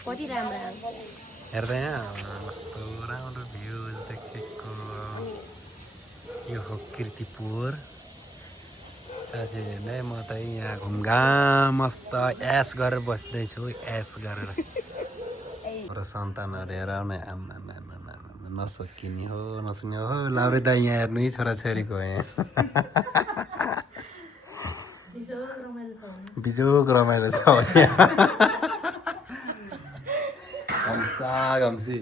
कति राम्रो हेर्दा यहाँ कस्तो राम्रो भ्युज देखेको यो हो किर्तिपुर साथी हेर्दै म त यहाँ घुमघाम मस्त एस गरेर बस्दैछु एस गरेर मेरो सन्तानहरू हेर न आमा नसकिने हो नसुने हो लाउरे दाइ यहाँ हेर्नु है छोराछोरीको यहाँ बिजोग रमाइलो छ घम्सा घम्सी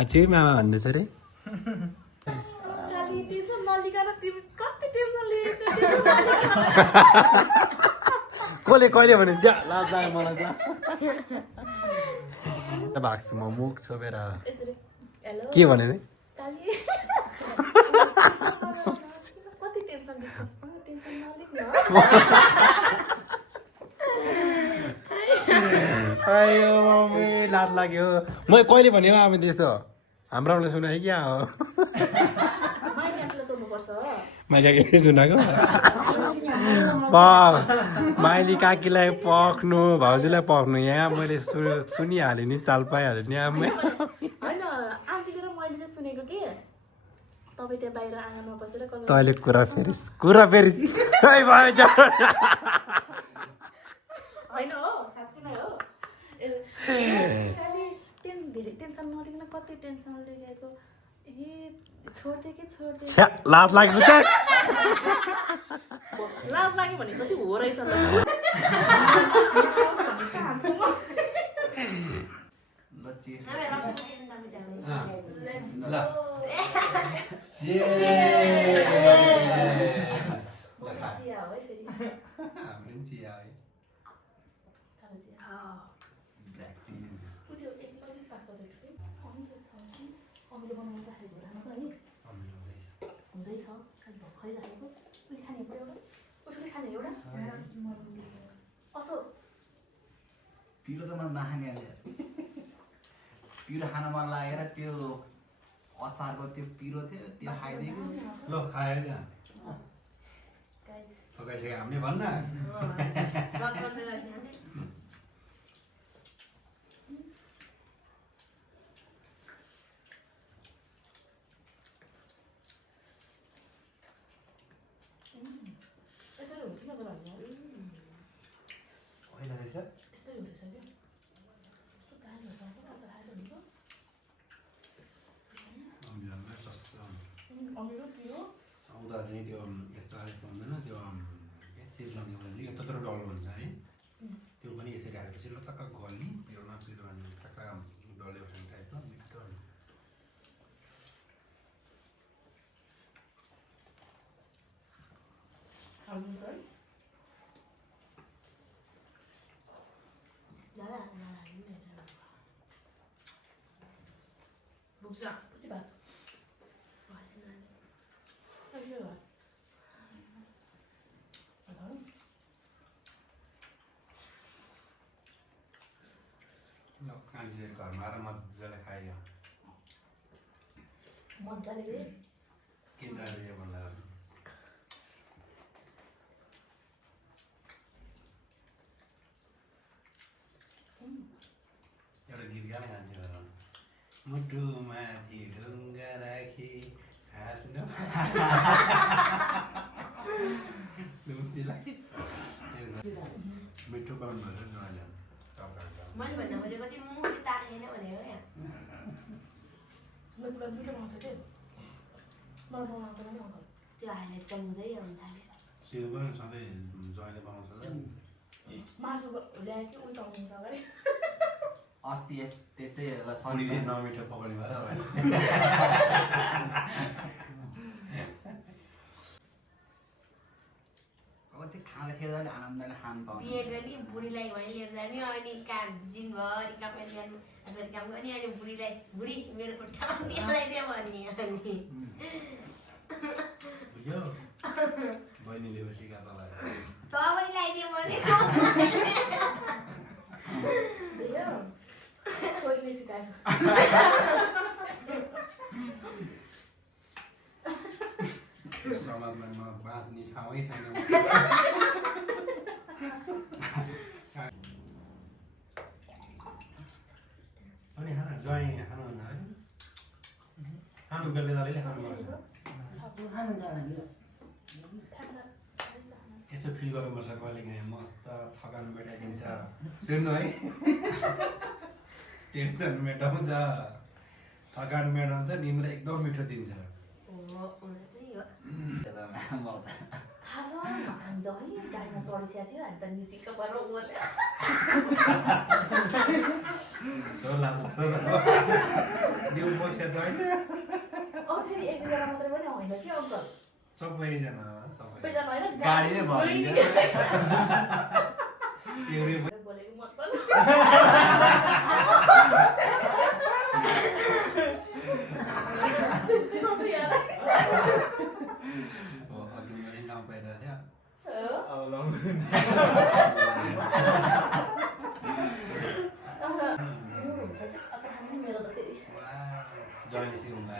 आछु मामा भन्दैछ अरे कसले कहिले भने ज्या लाज लाग्यो मलाई त भाग्छु म मुख छोपेर के भने नि आयो मम्मी लाज लाग्यो म कहिले भन्यो आमा त्यस्तो हाम्रोले सुनायो क्या हो मैले के सुनाएको माइली काकीलाई पक्नु भाउजूलाई पक्नु यहाँ मैले सुनिहालेँ नि चाल पाइहालेँ नि आमै तैँले कुरा फेरिस लाज लाग्यो लाज लाग्यो भनेपछि हो रहेछ पिरो त मलाई नखाने पिरो खान मन लागेर त्यो अचारको त्यो पिरो थियो त्यो खाइदिएको ल खायो त्यहाँ सकाइसक्यो हामीले भन्न आउँदा चाहिँ त्यो यस्तो हालेको हुँदैन त्यो सिट लगाउने भने यत्रो डल हुन्छ है त्यो पनि यसरी हालेपछि ल टक्क गल्ली त्यो नसिलो अनि टक्क डल्यो टाइपको मिठो कान्छीहरू घरमा आएर मजाले खायो के चाहियो भन्दा एउटा गीत गाने खान्छे मुटुमाथि ढुङ्गा राखी हाँस्नु मिठो पाउनु भन्छ मैले भन्न खोजेको चाहिँ मुख तानेन भनेको यहाँ त्यो हाइलाइट त हुँदै आउनु थाल्यो सिल्भर सधैँ जहिले बनाउँछ मासु ल्यायो कि उल्टा हुन्छ अगाडि अस्ति त्यस्तै शरीरले नमिठो पकाउने भएर अब त्यो खाँदाखेरि अलिक आनन्दले खानु पाउँछ बिहे गर्ने बुढीलाई भने लिएर जाने अनि काम दिनभरि कमाइ ल्याउनु काम गर्ने अनि बुढीलाई बुढी मेरो खुट्टामा ल्याइदियो भन्ने अनि बहिनीले सिका तपाईँ ल्याइदियो भने छोरीले सिकाएको समाजमा म बाँच्ने ठाउँै छैन कहिले खानुपर्छ यसो फिल गर्नुपर्छ कहिले काहीँ मस्त थकान मेटाइदिन्छ सुन्नु है टेन्सन मेटाउँछ थकान मेटाउँछ निन्द्रा एकदम मिठो दिन्छ दिउ पैसा छैन सबैजना गाडी नै भनिन्छ एउटै अघि मैले नपाइदा थियो अब लाउनु जहिले सिउमा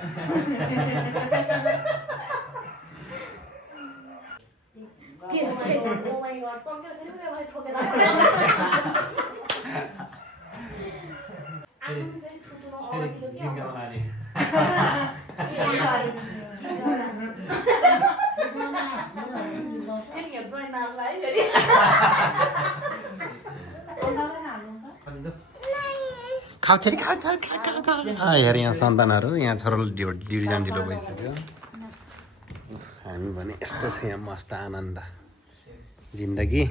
फेरि गीत गाउन आने खाऊ छोरी खाऊ खाऊ हेर यहाँ सन्तानहरू यहाँ छोरो ड्युटी जान ढिलो भइसक्यो हामी भने यस्तो छ यहाँ मस्त आनन्द जिन्दगी